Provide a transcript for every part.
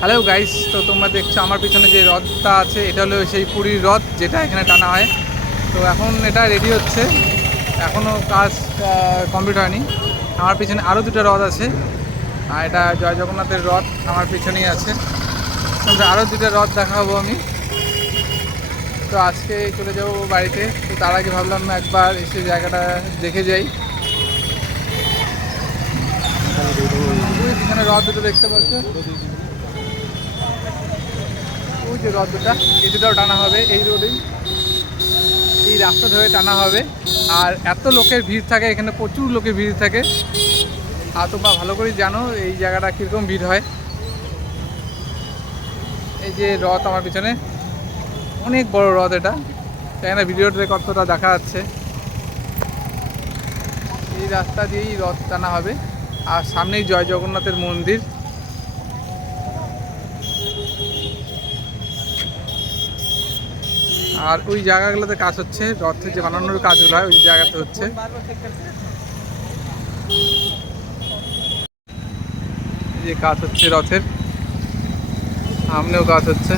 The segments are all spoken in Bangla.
হ্যালো গাইস, তো তোমরা দেখছো আমার পিছনে যে রথটা আছে, এটা হলো সেই পুরীর রথ যেটা এখানে টানা হয়। তো এখন এটা রেডি হচ্ছে, এখনও কাজ কমপ্লিট হয়নি। আমার পিছনে আরও দুটো রথ আছে, আর এটা জয় জগন্নাথের রথ আমার পিছনেই আছে। তোমরা আরও দুটো রথ দেখাবো আমি। তো আজকে চলে যাবো বাড়িতে, তো তার আগে ভাবলাম একবার এসে জায়গাটা দেখে যাই। পিছনে রথ দুটো দেখতে পাচ্ছ, ওই যে রথ দুটা, এই দুটাও টানা হবে এই রোডেই, এই রাস্তা ধরে টানা হবে। আর এত লোকের ভিড় থাকে এখানে, প্রচুর লোকের ভিড় থাকে। আর তোমরা ভালো করেই জানো এই জায়গাটা কীরকম ভিড় হয়। এই যে রথ আমার পিছনে, অনেক বড় রথ এটা, এখানে ভিডিওতে কতটা দেখা যাচ্ছে। এই রাস্তা দিয়েই রথ টানা হবে, আর সামনেই জয় জগন্নাথের মন্দির। আর ওই জায়গাগুলোতে কাজ হচ্ছে, রথের যে বানানোর কাজগুলো হয় ওই জায়গাতে হচ্ছে। যে কাজ হচ্ছে রথের সামনেও কাজ হচ্ছে।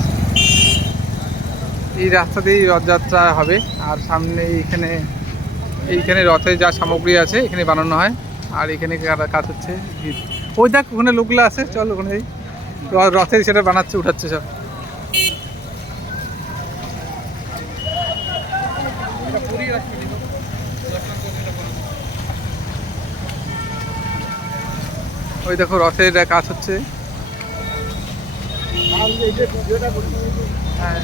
এই রাস্তা দিয়েই রথযাত্রা হবে। আর সামনে এইখানে রথের যা সামগ্রী আছে এখানে বানানো হয়, আর এখানে কাজ হচ্ছে। ওই দেখ ওখানে লোকগুলো আছে, চল ওখানে রথের সেটা বানাচ্ছে, উঠাচ্ছে সব। ওই দেখো রথের কাজ হচ্ছে। হ্যাঁ,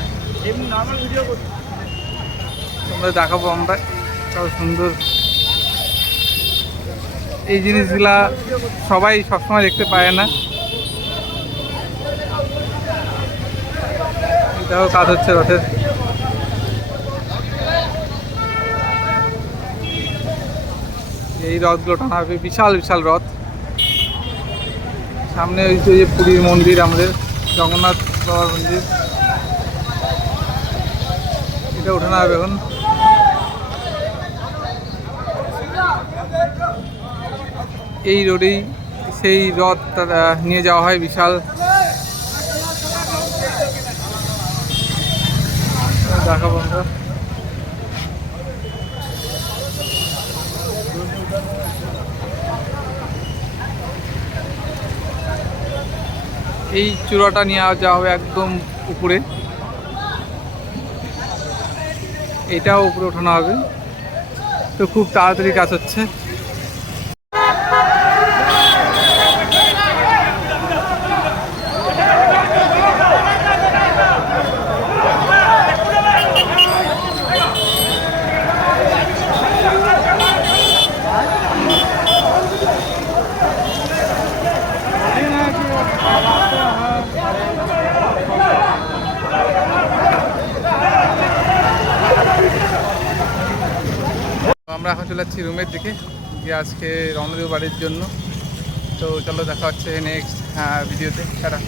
তোমরা দেখাবো আমরা, কত সুন্দর এই জিনিসগুলা সবাই সবসময় দেখতে পায় না। দেখো কাজ হচ্ছে রথের। এই রথগুলো টানা হবে, বিশাল বিশাল রথ। সামনে ওই যে পুরীর মন্দির, আমাদের জগন্নাথ বাবার মন্দির, এটা ওঠানো হবে এখন। এই রোডেই সেই রথ নিয়ে যাওয়া হয়, বিশাল। দেখাবো আমরা। এই চূড়াটা নিয়ে যাওয়া হবে একদম উপরে, এটাও উপরে ওঠানো হবে। তো খুব তাড়াতাড়ি কাজ হচ্ছে। আমরা এখন চলে যাচ্ছি রুমের দিকে, যে আজকে রওনা দেব বাড়ির জন্য। তো চলো দেখা হচ্ছে নেক্সট ভিডিওতে। টাটা।